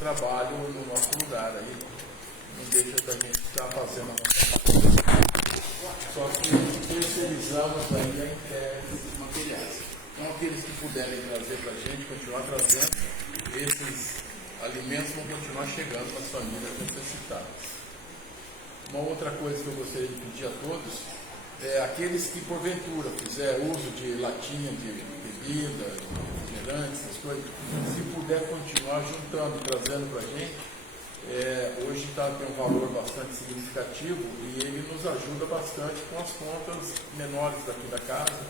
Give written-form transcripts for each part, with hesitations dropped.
trabalho no nosso lugar. Aí não deixa da gente estar fazendo a nossa parte. Só que terceirizamos aí a entrega desses materiais. Então, aqueles que puderem trazer para a gente, continuar trazendo, esses alimentos vão continuar chegando nas famílias necessitadas. Uma outra coisa que eu gostaria de pedir a todos é aqueles que porventura fizer uso de latinha de bebida, de refrigerantes, essas coisas, se puder continuar juntando e trazendo para a gente, hoje tem um valor bastante significativo e ele nos ajuda bastante com as contas menores daqui da casa,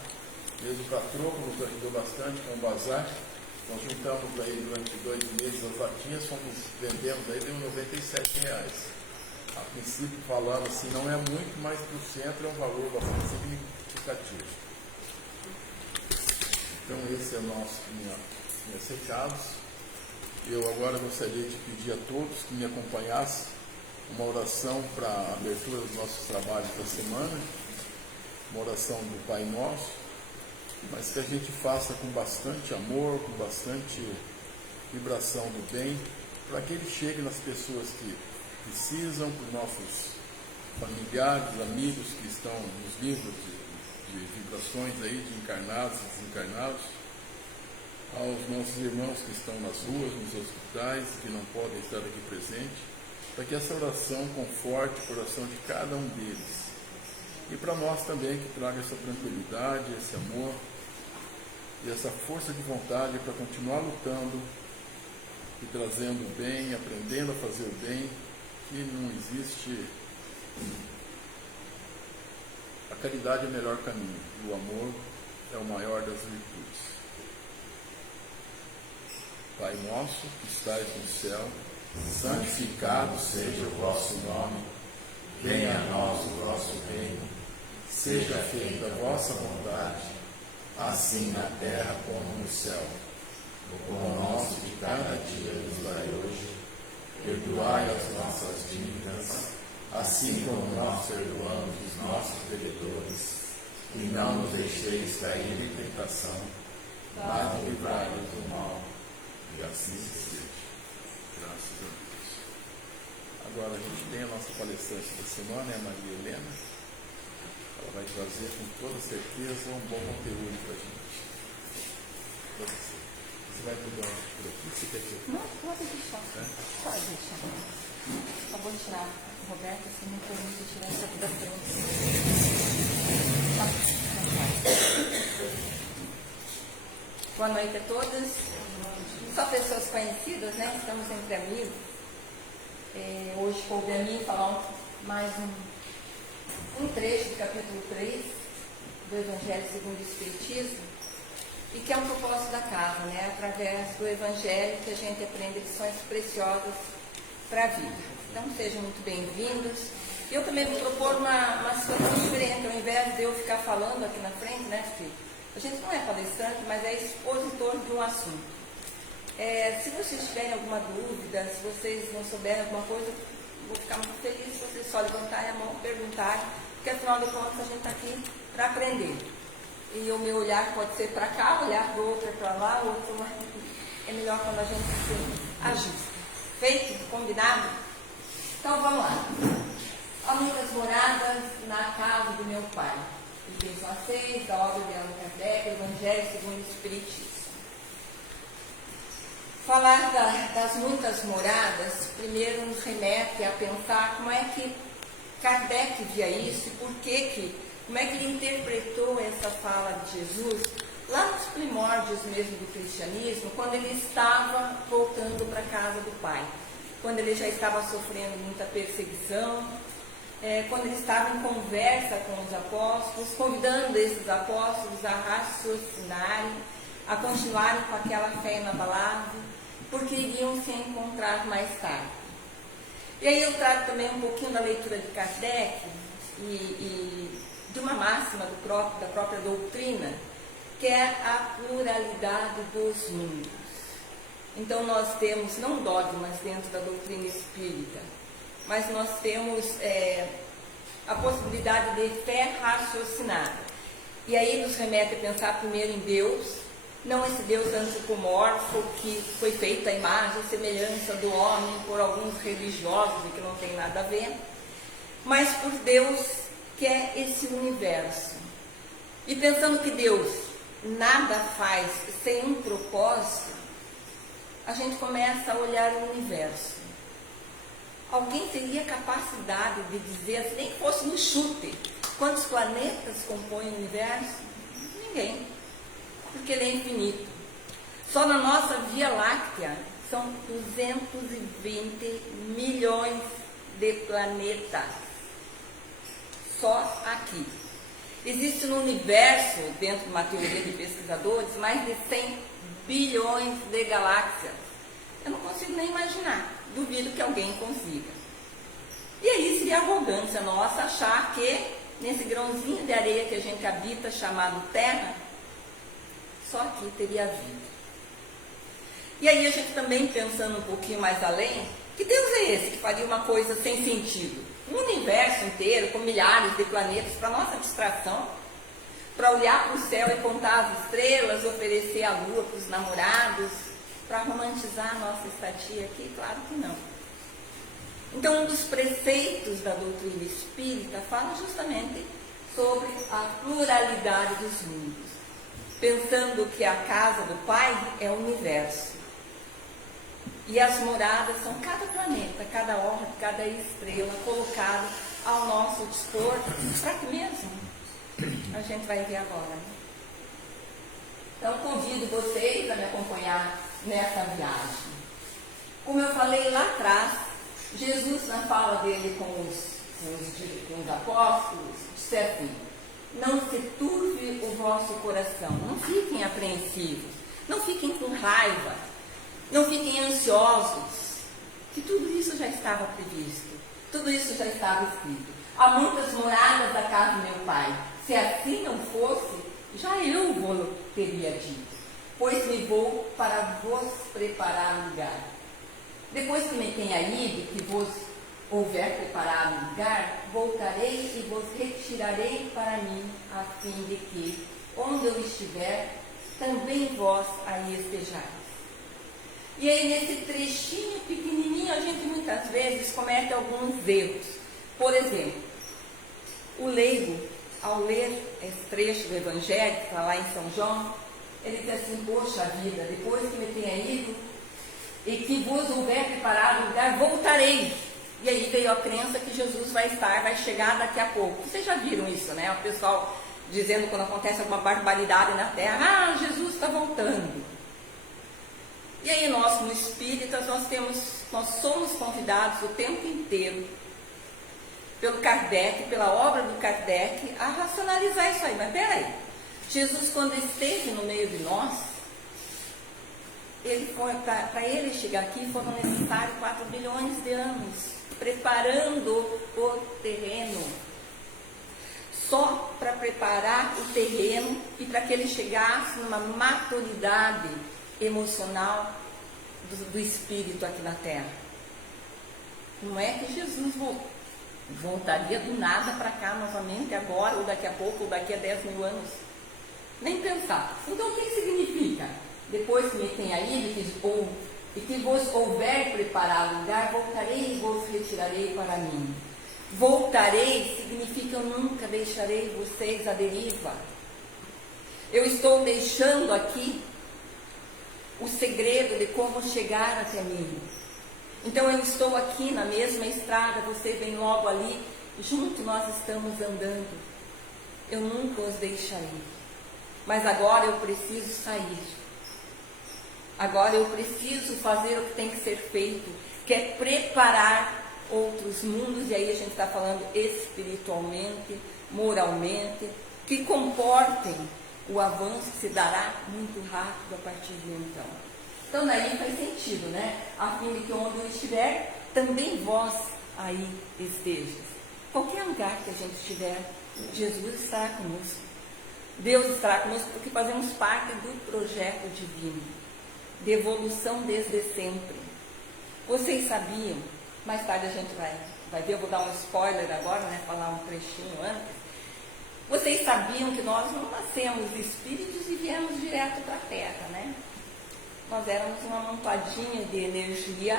mesmo para troco nos ajudou bastante com o bazar. Nós juntamos aí durante 2 meses as latinhas, vendemos aí, deu R$97. A princípio, falando assim, não é muito, mas para o centro é um valor bastante significativo. Então, esse é o nosso meus recados. Eu agora gostaria de pedir a todos que me acompanhassem uma oração para a abertura dos nossos trabalhos da semana, uma oração do Pai Nosso, mas que a gente faça com bastante amor, com bastante vibração do bem, para que ele chegue nas pessoas que precisam, para os nossos familiares, amigos que estão nos livros de vibrações aí, de encarnados e desencarnados, aos nossos irmãos que estão nas ruas, nos hospitais, que não podem estar aqui presentes, para que essa oração conforte o coração de cada um deles. E para nós também, que traga essa tranquilidade, esse amor e essa força de vontade para continuar lutando e trazendo o bem, aprendendo a fazer o bem, que não existe. A caridade é o melhor caminho, o amor é o maior das virtudes. Pai nosso, que estais no céu, santificado seja o vosso nome, venha a nós o vosso reino, seja feita a vossa vontade, assim na terra como no céu. O pão nosso de cada dia nos dai hoje, perdoai as nossas dívidas, assim como nós perdoamos os nossos devedores, e não nos deixeis cair em tentação, mas livrai-nos do mal, e assim seja. Graças a Deus. Agora a gente tem a nossa palestrante da semana, é a Maria Helena. Ela vai trazer com toda certeza um bom conteúdo para a gente. Você vai mudar por aqui? Você quer que eu... Não, pode deixar. Pode deixar. Só vou tirar. Roberto, se me permite tirar essa aqui da frente. Boa noite a todos. Só pessoas conhecidas, né? Estamos entre amigos. Hoje coube a mim falar mais um trecho do capítulo 3 do Evangelho segundo o Espiritismo, e que é um propósito da casa, né? Através do Evangelho que a gente aprende lições preciosas para a vida. Então sejam muito bem-vindos. Eu também vou propor uma situação diferente, ao invés de eu ficar falando aqui na frente, né, filho? A gente não é palestrante, mas é expositor de um assunto. Se vocês tiverem alguma dúvida, se vocês não souberem alguma coisa, vou ficar muito feliz se vocês só levantarem a mão e perguntarem, porque afinal de contas a gente está aqui para aprender. E o meu olhar pode ser para cá, o olhar do outro é para lá, o outro lá. É melhor quando a gente se ajusta. Feito? Combinado? Então vamos lá. Há muitas moradas na casa do meu pai. Bênção a 6, da obra de Allan Kardec, Evangelho segundo o Espiritismo. Falar das muitas moradas, primeiro nos remete a pensar como é que Kardec via isso e como é que ele interpretou essa fala de Jesus lá nos primórdios mesmo do cristianismo, quando ele estava voltando para a casa do Pai, quando ele já estava sofrendo muita perseguição, quando ele estava em conversa com os apóstolos, convidando esses apóstolos a raciocinarem, a continuarem com aquela fé inabalável, porque iriam se encontrar mais tarde. E aí eu trago também um pouquinho da leitura de Kardec e de uma máxima da própria doutrina, que é a pluralidade dos mundos. Então nós temos, não dogmas dentro da doutrina espírita, mas nós temos a possibilidade de fé raciocinada. E aí nos remete a pensar primeiro em Deus, não esse Deus antropomorfo que foi feito à imagem e semelhança do homem por alguns religiosos e que não tem nada a ver, mas por Deus que é esse universo. E pensando que Deus nada faz sem um propósito, a gente começa a olhar o universo. Alguém teria capacidade de dizer, nem que fosse no chute, quantos planetas compõem o universo? Ninguém, porque ele é infinito. Só na nossa Via Láctea são 220 milhões de planetas. Só aqui. Existe no universo, dentro de uma teoria de pesquisadores, mais de 100 bilhões de galáxias. Eu não consigo nem imaginar. Duvido que alguém consiga. E aí seria arrogância nossa achar que nesse grãozinho de areia que a gente habita, chamado Terra, só aqui teria vida. E aí a gente também pensando um pouquinho mais além, que Deus é esse que faria uma coisa sem sentido? Um universo inteiro com milhares de planetas para nossa distração, para olhar para o céu e contar as estrelas, oferecer a lua para os namorados, para romantizar a nossa estadia aqui? Claro que não. Então, um dos preceitos da doutrina espírita fala justamente sobre a pluralidade dos mundos, pensando que a casa do Pai é o universo. E as moradas são cada planeta, cada órbita, cada estrela colocado ao nosso dispor. Para que mesmo? A gente vai ver agora. Então, convido vocês a me acompanhar nessa viagem. Como eu falei lá atrás, Jesus, na fala dele com os apóstolos, disse assim: não se turve o vosso coração, não fiquem apreensivos, não fiquem com raiva, não fiquem ansiosos, que tudo isso já estava previsto, tudo isso já estava escrito. Há muitas moradas da casa do meu Pai. Se assim não fosse, já eu vos teria dito, pois me vou para vos preparar lugar. Depois que me tenha ido, que vos houver preparado lugar, voltarei e vos retirarei para mim, a fim de que, onde eu estiver, também vós aí estejais. E aí, nesse trechinho pequenininho, a gente muitas vezes comete alguns erros. Por exemplo, o leigo, ao ler esse trecho do Evangelho, que está lá em São João, ele diz assim: poxa vida, depois que me tenha ido e que vos houver preparado lugar, voltarei. E aí veio a crença que Jesus vai chegar daqui a pouco. Vocês já viram isso, né? O pessoal dizendo quando acontece alguma barbaridade na terra: ah, Jesus está voltando. E aí nós, como espíritas, nós somos convidados o tempo inteiro, pelo Kardec, pela obra do Kardec, a racionalizar isso aí. Mas peraí, Jesus, quando esteve no meio de nós, para ele chegar aqui foram necessários 4 bilhões de anos, preparando o terreno. Só para preparar o terreno e para que ele chegasse numa maturidade emocional do espírito aqui na Terra. Não é que Jesus voltaria do nada para cá novamente, agora, ou daqui a pouco, ou daqui a 10 mil anos. Nem pensar. Então, o que significa? Depois que me tenha ido e que vos houver preparado lugar, voltarei e vos retirarei para mim. Voltarei significa eu nunca deixarei vocês à deriva. Eu estou deixando aqui o segredo de como chegar até mim. Então eu estou aqui na mesma estrada, você vem logo ali, junto nós estamos andando. Eu nunca os deixarei. Mas agora eu preciso sair. Agora eu preciso fazer o que tem que ser feito, que é preparar outros mundos, e aí a gente está falando espiritualmente, moralmente, que comportem o avanço que se dará muito rápido a partir de então. Então daí faz sentido, né? A fim de que onde eu estiver, também vós aí estejais. Qualquer lugar que a gente estiver, Jesus estará conosco. Deus estará conosco porque fazemos parte do projeto divino, de evolução desde sempre. Vocês sabiam, mais tarde a gente vai ver, eu vou dar um spoiler agora, né? Falar um trechinho antes. Vocês sabiam que nós não nascemos espíritos e viemos direto para a Terra, né? Nós éramos uma amontoadinha de energia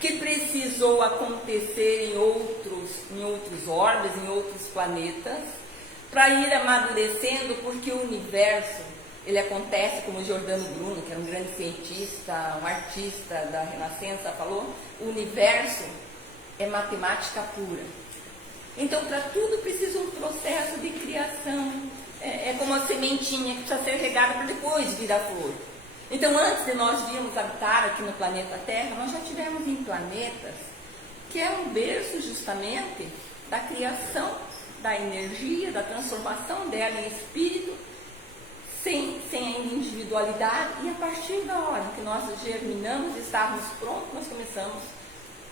que precisou acontecer em outros orbes, em outros planetas, para ir amadurecendo, porque o universo, ele acontece, como o Giordano Bruno, que é um grande cientista, um artista da Renascença, falou, o universo é matemática pura. Então, para tudo precisa um processo de criação. É como a sementinha que precisa ser regada para depois virar flor. Então, antes de nós virmos habitar aqui no planeta Terra, nós já tivemos em planetas que é um berço justamente da criação da energia, da transformação dela em espírito, sem ainda individualidade, e a partir da hora que nós germinamos, estávamos prontos, nós começamos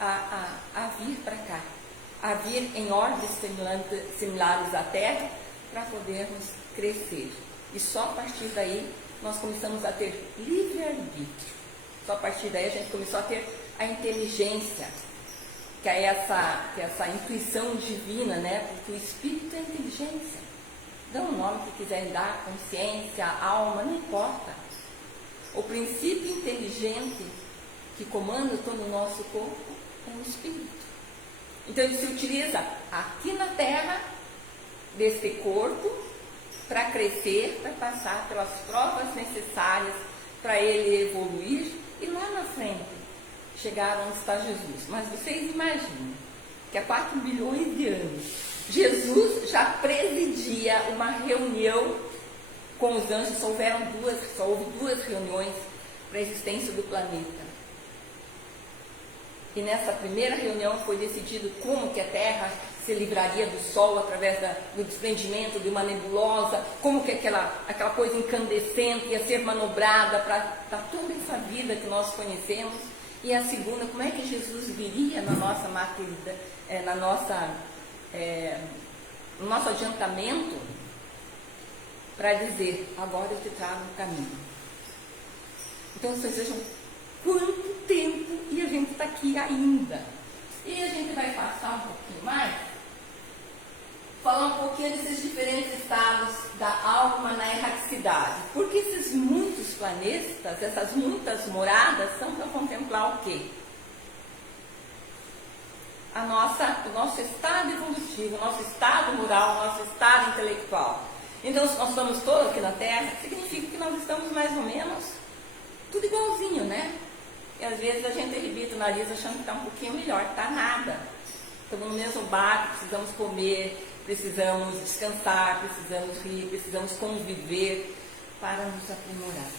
a vir para cá, a vir em órbitas similares à Terra, para podermos crescer. E só a partir daí nós começamos a ter livre-arbítrio. Só a partir daí a gente começou a ter a inteligência, que é essa intuição divina, né? Porque o espírito é inteligência. Dá um nome que quiserem dar, consciência, alma, não importa. O princípio inteligente que comanda todo o nosso corpo é o espírito. Então ele se utiliza aqui na Terra desse corpo para crescer, para passar pelas provas necessárias para ele evoluir e lá na frente chegar onde está Jesus. Mas vocês imaginam que há 4 bilhões de anos Jesus já presidia uma reunião com os anjos, só houve 2 reuniões para a existência do planeta. E nessa primeira reunião foi decidido como que a Terra se livraria do Sol através do desprendimento de uma nebulosa, como que aquela coisa incandescente ia ser manobrada para toda essa vida que nós conhecemos. E a segunda, como é que Jesus viria na nossa maturidade, no nosso adiantamento, para dizer, agora eu te trago o caminho. Então vocês vejam quanto tempo e a gente está aqui ainda. E a gente vai passar um pouquinho mais, falar um pouquinho desses diferentes estados da alma na erraticidade. Porque esses muitos planetas, essas muitas moradas, são para contemplar o quê? O nosso estado evolutivo, o nosso estado moral, o nosso estado intelectual. Então, se nós estamos todos aqui na Terra, significa que nós estamos mais ou menos tudo igualzinho, né? E às vezes a gente arrebita o nariz achando que está um pouquinho melhor, está nada. Estamos no mesmo barco, precisamos comer, precisamos descansar, precisamos rir, precisamos conviver para nos aprimorar.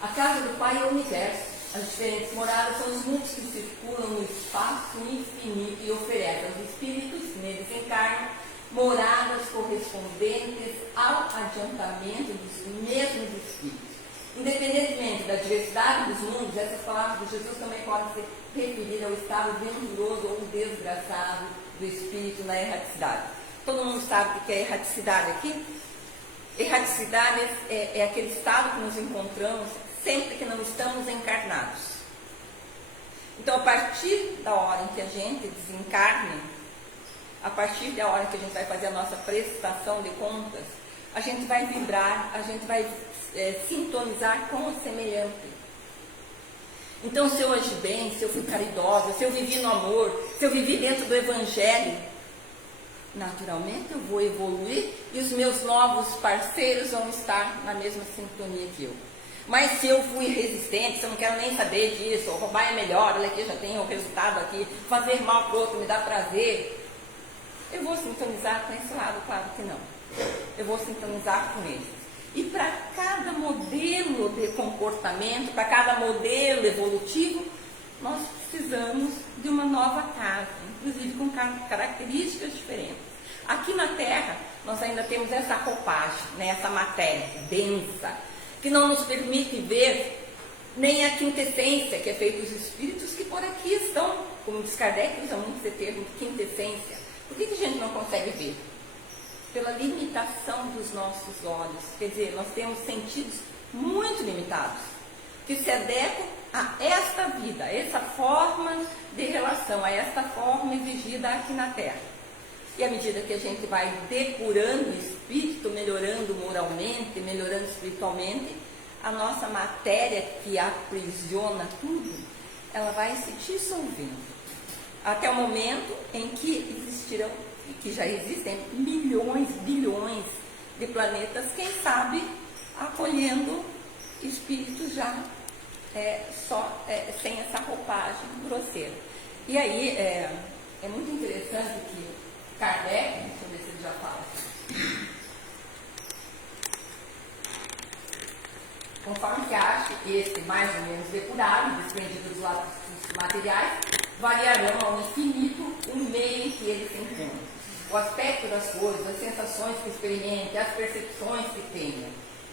A casa do Pai é o universo. As diferentes moradas são os mundos que circulam no espaço infinito e oferecem aos espíritos, neles encarnam, moradas correspondentes ao adiantamento dos mesmos espíritos. Independentemente da diversidade dos mundos, essas palavras de Jesus também podem se referir ao estado venturoso ou desgraçado do espírito na erraticidade. Todo mundo sabe o que é erraticidade aqui? Erraticidade é aquele estado que nos encontramos sempre que não estamos encarnados. Então, a partir da hora em que a gente desencarne, a partir da hora que a gente vai fazer a nossa prestação de contas, a gente vai vibrar, a gente vai sintonizar com o semelhante. Então, se eu agi bem, se eu fui caridosa, se eu vivi no amor, se eu vivi dentro do Evangelho, naturalmente eu vou evoluir e os meus novos parceiros vão estar na mesma sintonia que eu. Mas se eu fui resistente, se eu não quero nem saber disso, ou roubar é melhor, olha aqui, já tenho o resultado aqui, fazer mal para o outro me dá prazer, eu vou sintonizar com esse lado? Claro que não. Eu vou sintonizar com eles. E para cada modelo de comportamento, para cada modelo evolutivo, nós precisamos de uma nova casa, inclusive com características diferentes. Aqui na Terra, nós ainda temos essa roupagem, né, essa matéria densa, que não nos permite ver nem a quintessência, que é feita dos espíritos que por aqui estão, como diz Kardec, usa muito esse termo, quintessência. Por que a gente não consegue ver? Pela limitação dos nossos olhos. Quer dizer, nós temos sentidos muito limitados, que se adequam a esta vida, a essa forma de relação, a esta forma exigida aqui na Terra. E à medida que a gente vai depurando o espírito, melhorando moralmente, melhorando espiritualmente, a nossa matéria que aprisiona tudo, ela vai se dissolvendo. Até o momento em que existirão, e que já existem, milhões, bilhões de planetas, quem sabe, acolhendo espíritos já sem essa roupagem grosseira. E aí é muito interessante que Kardec, deixa eu ver se ele já fala. Conforme que acha, esse mais ou menos depurado, desprendido dos lados materiais, variarão ao infinito o meio em que ele se encontra. O aspecto das coisas, as sensações que experimente, as percepções que tenha.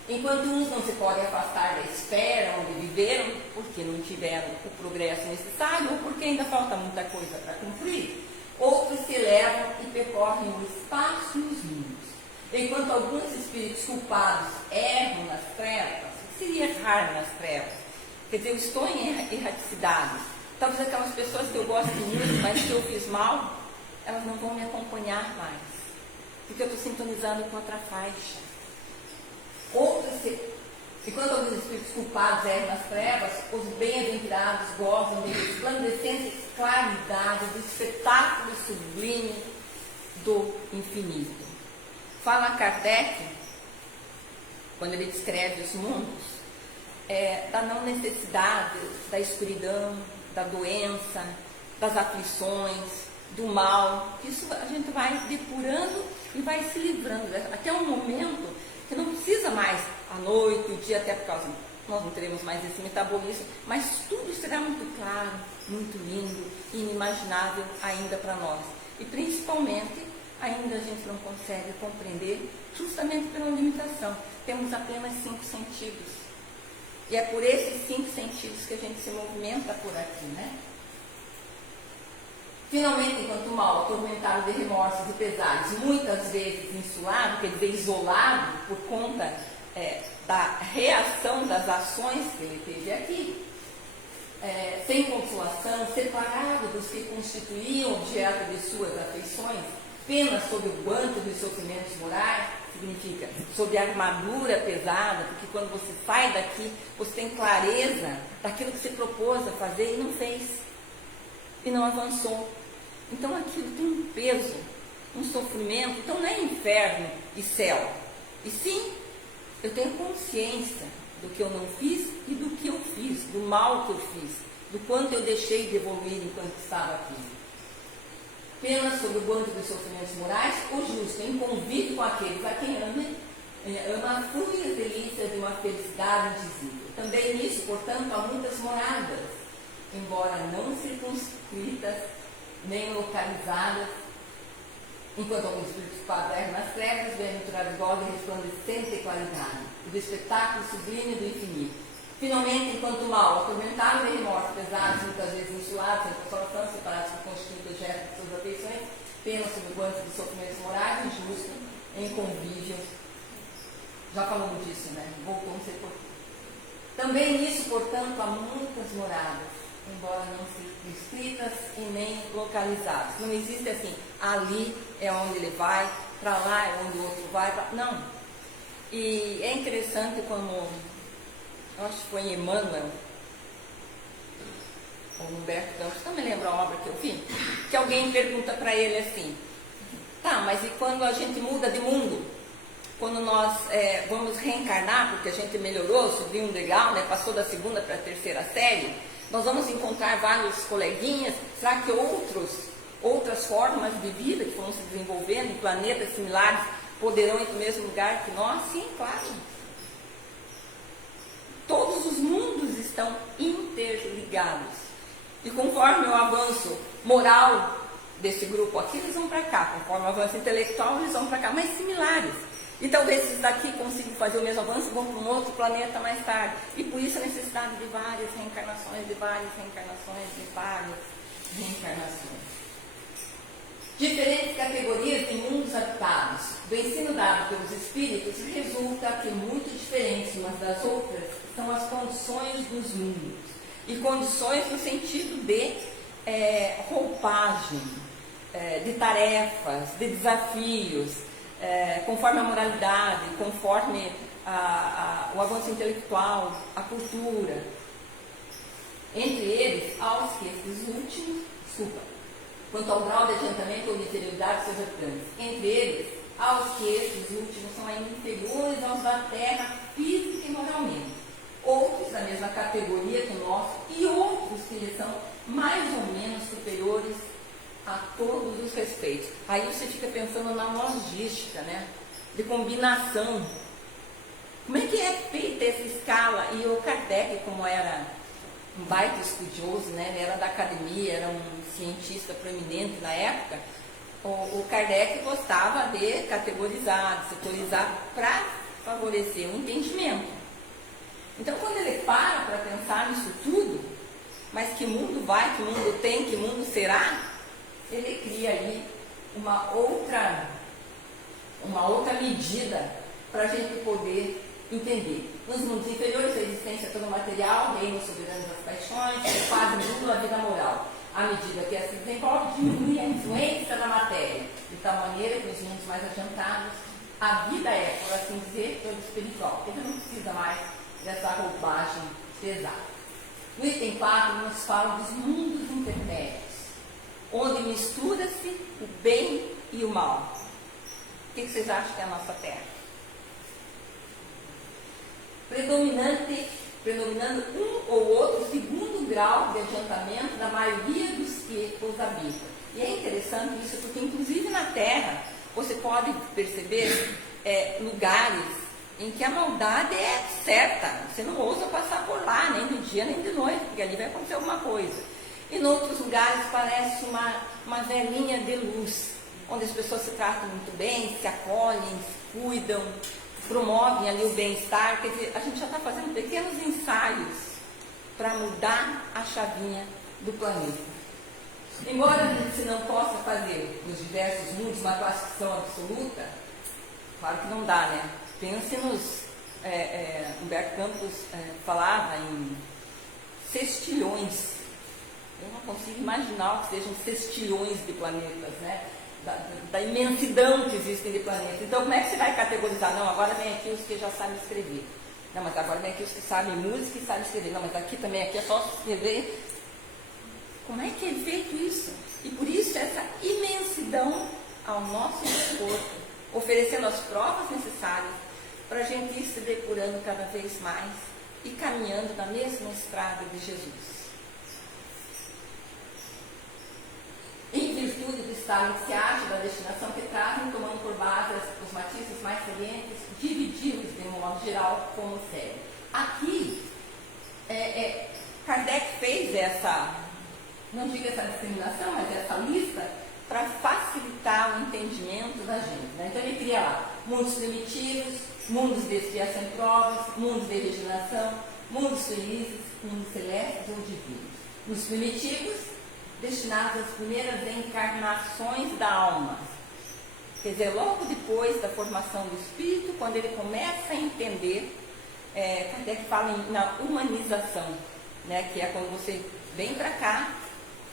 Enquanto uns não se podem afastar da esfera onde viveram, porque não tiveram o progresso necessário, ou porque ainda falta muita coisa para cumprir, outros se elevam e percorrem o espaço e os mundos. Enquanto alguns espíritos culpados erram nas trevas, o que seria errar nas trevas? Quer dizer, eu estou em erraticidade. Talvez aquelas pessoas que eu gosto muito, mas que eu fiz mal, elas não vão me acompanhar mais, porque eu estou sintonizando com outra faixa. Enquanto alguns espíritos culpados erram nas trevas, os bem-aventurados gozam de resplandecente claridade, do espetáculo sublime do infinito. Fala Kardec, quando ele descreve os mundos, da não necessidade, da escuridão, da doença, das aflições, do mal. Isso a gente vai depurando e vai se livrando, até um momento que não precisa mais a noite, o dia, até por causa, nós não teremos mais esse metabolismo, mas tudo será muito claro, muito lindo, inimaginável ainda para nós. E principalmente, ainda a gente não consegue compreender, justamente pela limitação. Temos apenas 5 sentidos. E é por esses 5 sentidos que a gente se movimenta por aqui, né? Finalmente, enquanto o mal, atormentado de remorsos e pesares, muitas vezes insulado, quer dizer, isolado por conta da reação das ações que ele teve aqui, sem consolação, separado dos que constituíam objeto de suas afeições, apenas sob o guanto dos sofrimentos morais, significa sob a armadura pesada, porque quando você sai daqui, você tem clareza daquilo que se propôs a fazer e não fez, e não avançou. Então aquilo tem um peso, um sofrimento. Então não é inferno e céu, e sim, eu tenho consciência do que eu não fiz e do que eu fiz, do mal que eu fiz, do quanto eu deixei de evoluir enquanto estava aqui. Apenas sob o guanto dos sofrimentos morais, o justo, em convívio com aqueles a quem ama flui as delícias de uma felicidade indizível. Também nisso, portanto, há muitas moradas, embora não circunscritas nem localizadas, enquanto alguns espíritos erram nas trevas, bem-aventurados gozam de resplandecente claridade, do espetáculo sublime do infinito. Finalmente, enquanto o mal, atormentado de remorsos pesados, muitas vezes insulados, sem consolação, separados por constituinte objeto de suas afeições, pena sob o guanto dos sofrimentos morais, injusto, em convívio. Já falamos disso, né? Voltou a ser por... Também nisso, portanto, há muitas moradas, embora não escritas e nem localizadas. Não existe assim, ali é onde ele vai, para lá é onde o outro vai, não. E é interessante como, eu acho que foi em Emmanuel, ou Humberto Campos, não me lembro a obra que eu vi, que alguém pergunta para ele assim, tá, mas e quando a gente muda de mundo? Quando nós vamos reencarnar, porque a gente melhorou, subiu um degrau, né, passou da 2ª para a 3ª série, nós vamos encontrar vários coleguinhas, será que outras formas de vida que vão se desenvolvendo em planetas similares poderão ir para o mesmo lugar que nós? Sim, claro. Todos os mundos estão interligados. E conforme o avanço moral desse grupo aqui, eles vão para cá. Conforme o avanço intelectual, eles vão para cá, mas similares. E talvez esses daqui consigam fazer o mesmo avanço e vão para um outro planeta mais tarde. E por isso a necessidade de várias reencarnações, de várias reencarnações, de várias reencarnações. Diferentes categorias em mundos habitados. Do ensino dado pelos espíritos, resulta que muito diferentes umas das outras são as condições dos mundos. E condições no sentido de roupagem. de tarefas, de desafios, conforme a moralidade, conforme o avanço intelectual, a cultura. Entre eles, aos que esses últimos, quanto ao grau de adiantamento ou de interioridade de seus habitantes, entre eles, aos que esses últimos são ainda inferiores aos da terra física e moralmente, outros da mesma categoria que o nosso e outros que lhes são mais ou menos superiores a todos os respeitos. Aí você fica pensando na logística, né? De combinação. Como é que é feita essa escala? E o Kardec, como era um baita estudioso, né? Ele era da academia, era um cientista proeminente na época, o Kardec gostava de categorizar, de setorizar para favorecer o entendimento. Então, quando ele para pensar nisso tudo, mas que mundo vai, que mundo tem, que mundo será, ele cria aí uma outra medida para a gente poder entender. Nos mundos inferiores, a existência é todo material, reino soberano das paixões, é quase nulo a vida moral. À medida que essa se desenvolve, diminui a influência da matéria, de tal maneira que nos mundos mais adiantados, a vida é, por assim dizer, toda espiritual. Ele não precisa mais dessa roupagem pesada. No item 4, nos fala dos mundos intermédios, onde mistura-se o bem e o mal. O que vocês acham que é a nossa Terra? Predominando um ou outro segundo grau de adiantamento da maioria dos que os habitam. E é interessante isso, porque inclusive na Terra, você pode perceber lugares em que a maldade é certa. Você não ousa passar por lá, nem de dia nem de noite, porque ali vai acontecer alguma coisa. E em outros lugares parece uma velhinha de luz, onde as pessoas se tratam muito bem, se acolhem, se cuidam, promovem ali o bem-estar. Quer dizer, a gente já está fazendo pequenos ensaios para mudar a chavinha do planeta. Embora a gente não possa fazer nos diversos mundos uma classificação absoluta, claro que não dá, né? Pense nos... Humberto Campos falava em sextilhões. Eu não consigo imaginar o que sejam sextilhões de planetas, né? Da imensidão que existem de planetas. Então, como é que você vai categorizar? Não, agora vem aqui os que já sabem escrever. Não, mas agora vem aqui os que sabem música e sabem escrever. Não, mas aqui também, aqui é só escrever. Como é que é feito isso? E por isso essa imensidão ao nosso dispor, oferecendo as provas necessárias para a gente ir se depurando cada vez mais e caminhando na mesma estrada de Jesus. Em virtude do estado iniciático da destinação que trazem, tomando por base os matizes mais salientes, divididos de um modo geral como segue. Aqui, Kardec fez essa, não digo essa discriminação, mas essa lista para facilitar o entendimento da gente, né? Então ele cria lá mundos primitivos, mundos de expiação e provas, mundos de regeneração, mundos felizes, mundos celestes ou divinos. Nos primitivos, destinados às primeiras encarnações da alma. Quer dizer, logo depois da formação do espírito, quando ele começa a entender, Kardec fala na humanização, né? Que é quando você vem para cá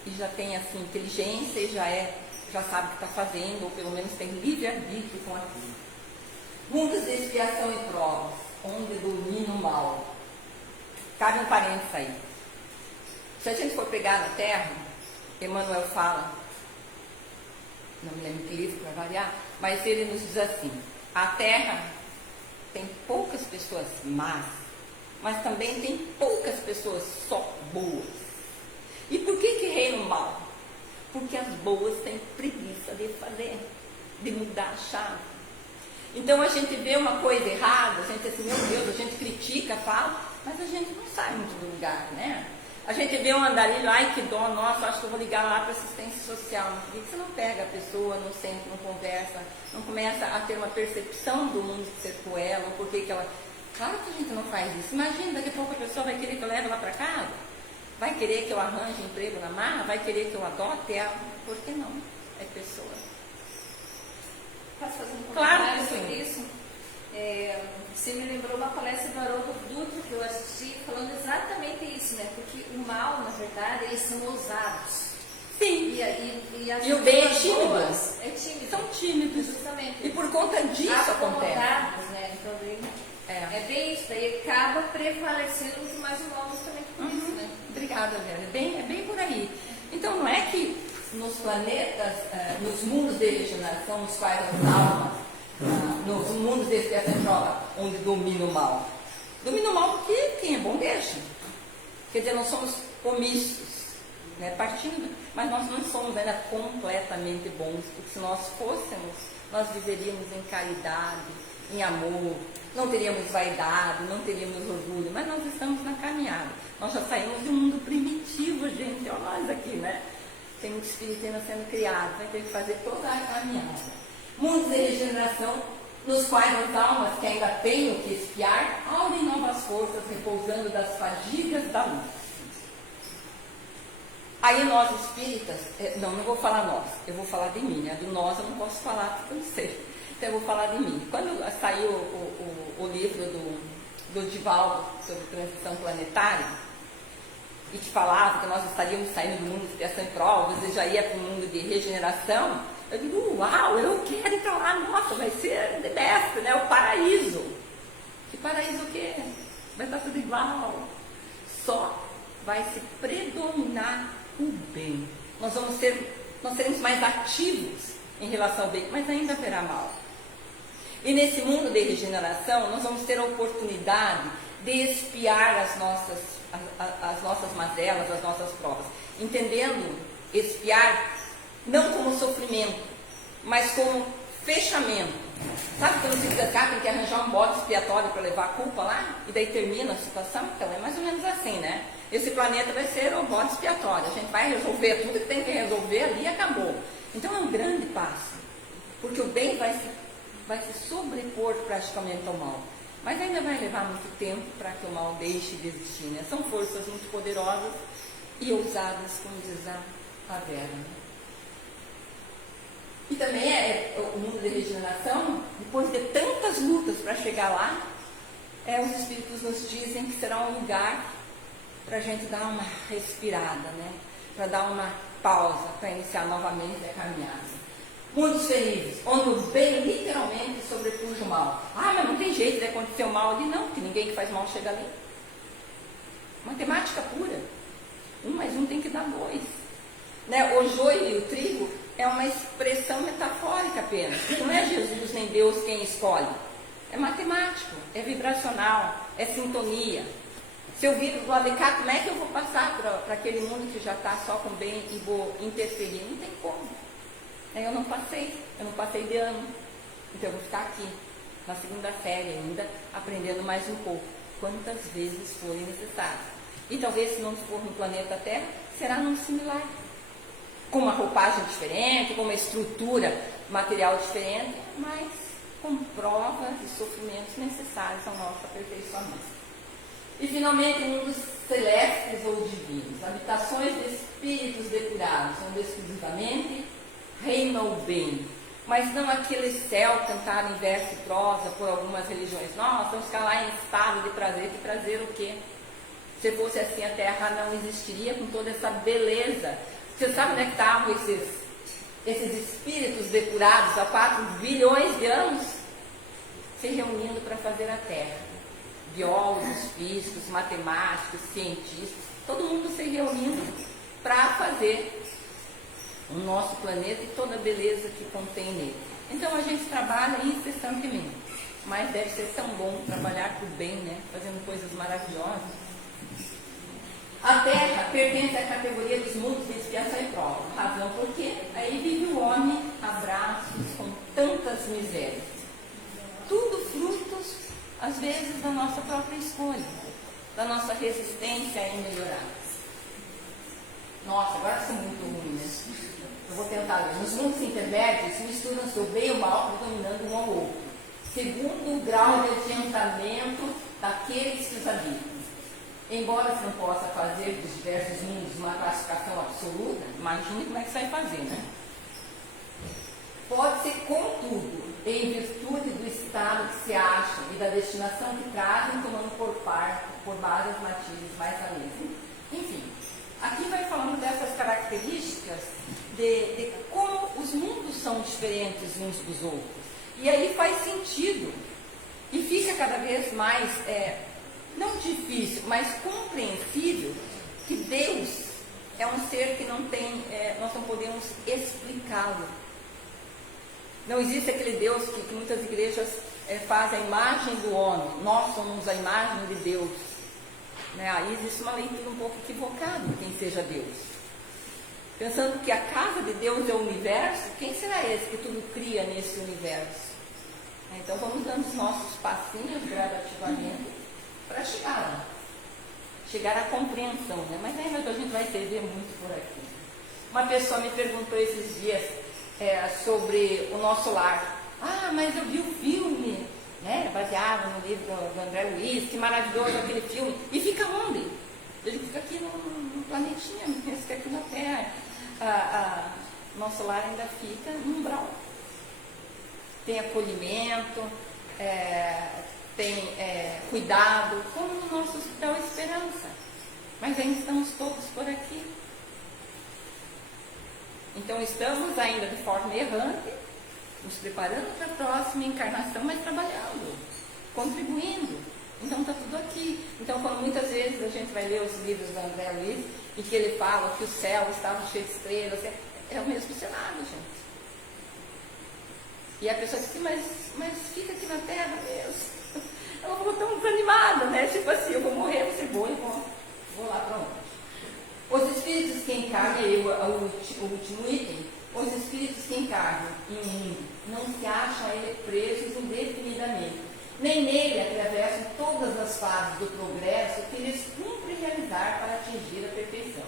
e já tem assim, inteligência e já sabe o que está fazendo, ou pelo menos tem livre-arbítrio com aquilo. Mundos de expiação e provas, onde domina o mal. Cabe um parênteses aí. Se a gente for pegar na Terra, Emmanuel fala, não me lembro que livro para variar, mas ele nos diz assim: a Terra tem poucas pessoas más, mas também tem poucas pessoas só boas. E por que reina o mal? Porque as boas têm preguiça de fazer, de mudar a chave. Então a gente vê uma coisa errada, a gente assim, meu Deus, a gente critica, fala, mas a gente não sai muito do lugar, né? A gente vê um andarilho, ai que dó, nossa, acho que eu vou ligar lá para assistência social. Por que você não pega a pessoa, não senta, não conversa, não começa a ter uma percepção do mundo que cercou ela, ou por que ela... Claro que a gente não faz isso. Imagina, daqui a pouco a pessoa vai querer que eu leve ela para casa, vai querer que eu arranje emprego na marra, vai querer que eu adote ela. Por que não? É pessoa. Posso fazer um Claro comentário que sobre sim. isso? Você me lembrou uma palestra do Haroldo Dutra que eu assisti, falando exatamente isso, né? Porque o mal, na verdade, eles são ousados. Sim. as E o bem é pessoas tímido. boas é tímido. São tímidos. Justamente. E por conta disso acontece. Acomodados, né? Então, é bem isso. Daí acaba prevalecendo muito mais o mal justamente por isso, né? Obrigada, Vera. É bem por aí. Então, não é que nos planetas, nos mundos de regeneração, nos quais as almas, nos mundos de expiação joga, onde domina o mal. Domina o mal porque quem é bom deixa. Quer dizer, nós somos omissos, né? Mas nós não somos ainda completamente bons, porque se nós fôssemos, nós viveríamos em caridade, em amor, não teríamos vaidade, não teríamos orgulho, mas nós estamos na caminhada. Nós já saímos de um mundo primitivo, gente, olha nós aqui, né? Tem muito espírito ainda sendo criado, vai ter que fazer toda a caminhada. Mundos de regeneração, nos quais as almas que ainda têm o que espiar, aurem novas forças, repousando das fadigas da luz. Aí nós espíritas, não vou falar nós, eu vou falar de mim, né? Do nós eu não posso falar porque eu não sei. Então eu vou falar de mim. Quando saiu o livro do Divaldo sobre transição planetária, e que falava que nós estaríamos saindo do mundo de expiação e provas e já ia para o mundo de regeneração, eu digo, uau, eu quero entrar lá, nossa, vai ser the best, né? O paraíso. Que paraíso o quê? Vai estar tudo igual. Só vai se predominar o bem. Nós seremos mais ativos em relação ao bem, mas ainda haverá mal. E nesse mundo de regeneração, nós vamos ter a oportunidade de espiar as nossas mazelas, as nossas provas. Entendendo espiar não como sofrimento, mas como fechamento. Sabe quando você diz assim, tem que arranjar um bode expiatório para levar a culpa lá? E daí termina a situação? Então é mais ou menos assim, né? Esse planeta vai ser o bode expiatório. A gente vai resolver tudo que tem que resolver ali e acabou. Então é um grande passo. Porque o bem vai se sobrepor praticamente ao mal. Mas ainda vai levar muito tempo para que o mal deixe de existir, né? São forças muito poderosas e ousadas, como diz a Vera. E também o mundo de regeneração, depois de tantas lutas para chegar lá, os espíritos nos dizem que será um lugar para a gente dar uma respirada, né? Para dar uma pausa, para iniciar novamente a caminhada. Mundos felizes, onde o bem literalmente sobrepuja o mal. Ah, mas não tem jeito de acontecer o mal ali, não, porque ninguém que faz mal chega ali. Matemática pura. 1 mais 1 tem que dar 2. Né? O joio e o trigo é uma expressão metafórica apenas. Não é Jesus nem Deus quem escolhe. É matemático, é vibracional, é sintonia. Se eu vir do lado de cá, como é que eu vou passar para aquele mundo que já está só com bem e vou interferir? Não tem como. Eu não passei de ano. Então eu vou ficar aqui, na segunda série ainda, aprendendo mais um pouco, quantas vezes forem necessárias. E talvez, se não for no planeta Terra, será num similar. Com uma roupagem diferente, com uma estrutura material diferente, mas com provas e sofrimentos necessários ao nosso aperfeiçoamento. E finalmente, mundos celestes ou divinos, habitações de espíritos depurados, onde exclusivamente reina o bem, mas não aquele céu cantado em verso e prosa por algumas religiões. Nós vamos ficar lá em estado de prazer. Que prazer o quê? Se fosse assim, a Terra não existiria com toda essa beleza. Você sabe onde é que estavam esses espíritos depurados há 4 bilhões de anos? Se reunindo para fazer a Terra. Biólogos, físicos, matemáticos, cientistas, todo mundo se reunindo para fazer o nosso planeta e toda a beleza que contém nele. Então a gente trabalha incessantemente, mas deve ser tão bom trabalhar por bem, né? Fazendo coisas maravilhosas. A Terra pertence à categoria dos mundos de expiação e prova. Razão porque aí vive o homem a braços com tantas misérias. Tudo frutos, às vezes, da nossa própria escolha, da nossa resistência em melhorar. Nossa, agora sou muito ruim, né? Eu vou tentar ler. Nos mundos intermédios misturam-se o bem e o mal predominando um ao outro, segundo o grau de adiantamento daqueles que os habitam. Embora se não possa fazer dos diversos mundos uma classificação absoluta, imagine como é que você vai fazer, né? Pode-se, contudo, em virtude do estado que se acham e da destinação que trazem, tomando por base os matizes mais além. Enfim, aqui vai falando dessas características diferentes uns dos outros. E aí faz sentido. E fica cada vez mais, não difícil, mas compreensível que Deus é um ser que não tem, nós não podemos explicá-lo. Não existe aquele Deus que muitas igrejas fazem a imagem do homem. Nós somos a imagem de Deus. Né? Aí existe uma leitura um pouco equivocada de quem seja Deus. Pensando que a casa de Deus é o universo, quem será esse que tudo cria nesse universo? Então vamos dando os nossos passinhos gradativamente para chegar lá. Chegar à compreensão, né? Mas ainda a gente vai entender muito por aqui. Uma pessoa me perguntou esses dias sobre o nosso lar. Ah, mas eu vi o filme, né, baseado no livro do André Luiz, que maravilhoso aquele filme. E fica onde? Ele fica aqui no planetinha, fica aqui na Terra. Nosso lar ainda fica no umbral. Tem acolhimento, tem cuidado, como no nosso Hospital Esperança. Mas ainda estamos todos por aqui. Então estamos ainda de forma errante, nos preparando para a próxima encarnação, mas trabalhando, contribuindo. Então está tudo aqui. Então, quando muitas vezes a gente vai ler os livros do André Luiz e que ele fala que o céu estava cheio de estrelas, é o mesmo cenário, gente. E a pessoa diz assim, mas fica aqui na Terra mesmo. Ela ficou tão desanimada, né? Tipo assim, eu vou morrer, você vou e vou lá para onde? Os espíritos que encarnam, o último item, os espíritos que encarnam em um mundo não se acham a ele presos indefinidamente, nem nele atravessam todas as fases do progresso que lhes cumpre realizar para atingir a perfeição.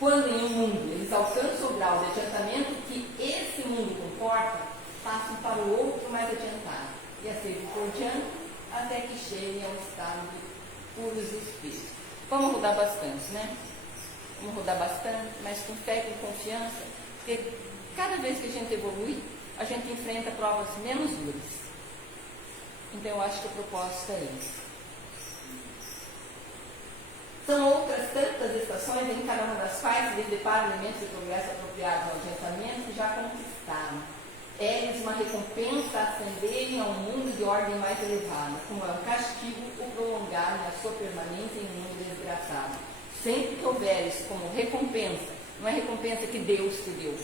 Quando em um mundo eles alcançam o grau de adiantamento que esse mundo comporta, passam para o outro mais adiantado, e assim por diante, até que cheguem ao estado de puros espíritos. Vamos rodar bastante, né? Vamos rodar bastante, mas com fé e com confiança, porque cada vez que a gente evolui, a gente enfrenta provas menos duras. Então eu acho que o propósito é esse. São outras tantas estações em cada uma das quais se deparam elementos de progresso apropriados ao adiantamento que já conquistaram. É-lhes uma recompensa ascenderem a um mundo de ordem mais elevada, como é um castigo o prolongarem a sua permanência em um mundo desgraçado. Sempre que houver isso como recompensa, não é recompensa que Deus te deu.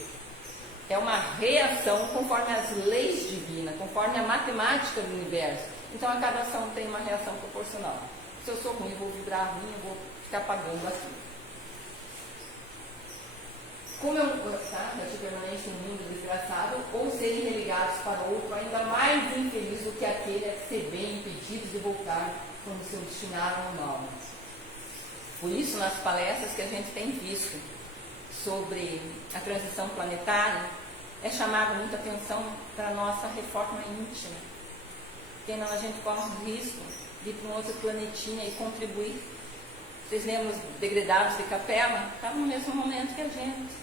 É uma reação conforme as leis divinas, conforme a matemática do universo. Então a cada ação tem uma reação proporcional. Se eu sou ruim, eu vou vibrar ruim, eu vou ficar pagando assim. Como eu de permanência em um mundo desgraçado, ou serem relegados para outro ainda mais infeliz do que aquele a ser bem impedidos de voltar quando se destinaram ao mal. Por isso, nas palestras que a gente tem visto sobre a transição planetária, é chamada muita atenção para a nossa reforma íntima. Porque não a gente corre o risco de ir para um outro planetinha e contribuir. Vocês lembram os degredados de Capela? Estavam no mesmo momento que a gente.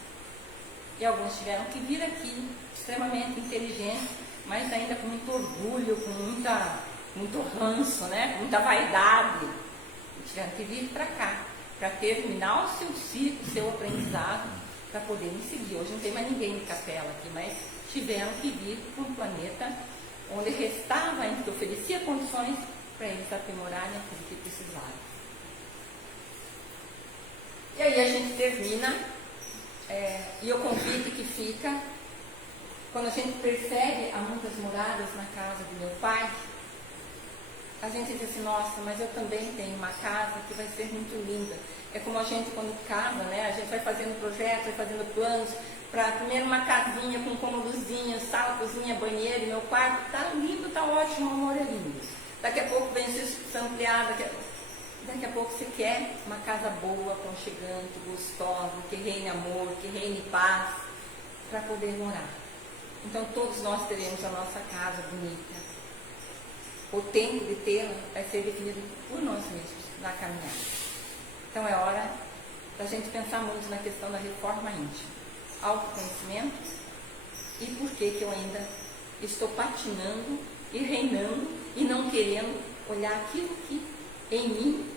E alguns tiveram que vir aqui, extremamente inteligentes, mas ainda com muito orgulho, com muito ranço, né? Com muita vaidade. E tiveram que vir para cá, para terminar o seu ciclo, o seu aprendizado, para poderem seguir. Hoje não tem mais ninguém de Capela aqui, mas tiveram que vir para um planeta onde restava ainda, que oferecia condições para eles aprimorarem aquilo que precisavam. E aí a gente termina, e o convite que fica, quando a gente percebe há muitas moradas na casa do meu pai, a gente diz assim, nossa, mas eu também tenho uma casa que vai ser muito linda. É como a gente quando casa, né? A gente vai fazendo projetos, vai fazendo planos, para primeiro uma casinha com um cômodozinho, sala, cozinha, banheiro, meu quarto, tá lindo, tá ótimo, amor, é lindo. Daqui a pouco vem se ampliar, daqui a pouco você quer uma casa boa, aconchegante, gostosa, que reine amor, que reine paz, para poder morar. Então todos nós teremos a nossa casa bonita. O tempo de tê-la vai ser definido por nós mesmos na caminhada. Então é hora da gente pensar muito na questão da reforma íntima, autoconhecimento e por que eu ainda estou patinando e reinando e não querendo olhar aquilo que em mim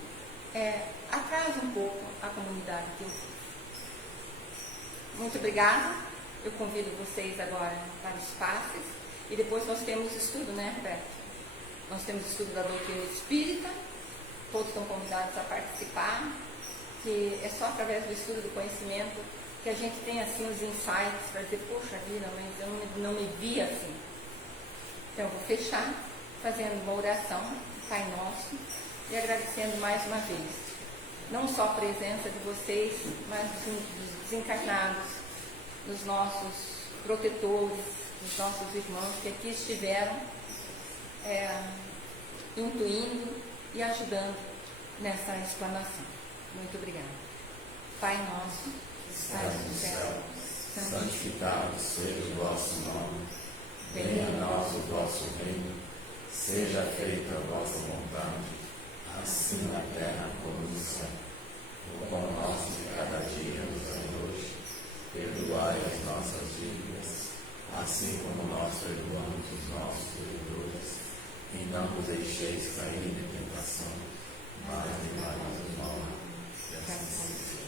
atrasa um pouco a comunidade que eu vivo. Muito obrigada Eu convido vocês agora para os passes e depois nós temos estudo, né, Roberto? Nós temos estudo da doutrina espírita, todos estão convidados a participar, que é só através do estudo do conhecimento que a gente tem assim os insights para dizer, poxa vida, mas eu não me vi assim. Então eu vou fechar fazendo uma oração, Pai Nosso, e agradecendo mais uma vez, não só a presença de vocês, mas dos desencarnados, dos nossos protetores, dos nossos irmãos que aqui estiveram intuindo e ajudando nessa explanação. Muito obrigada. Pai Nosso, que estás no céu, santificado seja o vosso nome, venha a nós o vosso reino, seja feita a vossa vontade, assim na terra como no céu. O pão nosso de cada dia nos dai hoje, perdoai as nossas dívidas, assim como nós perdoamos os nossos devedores, e não nos deixeis cair em tentação, mas livrai-nos do mal. E assim seja.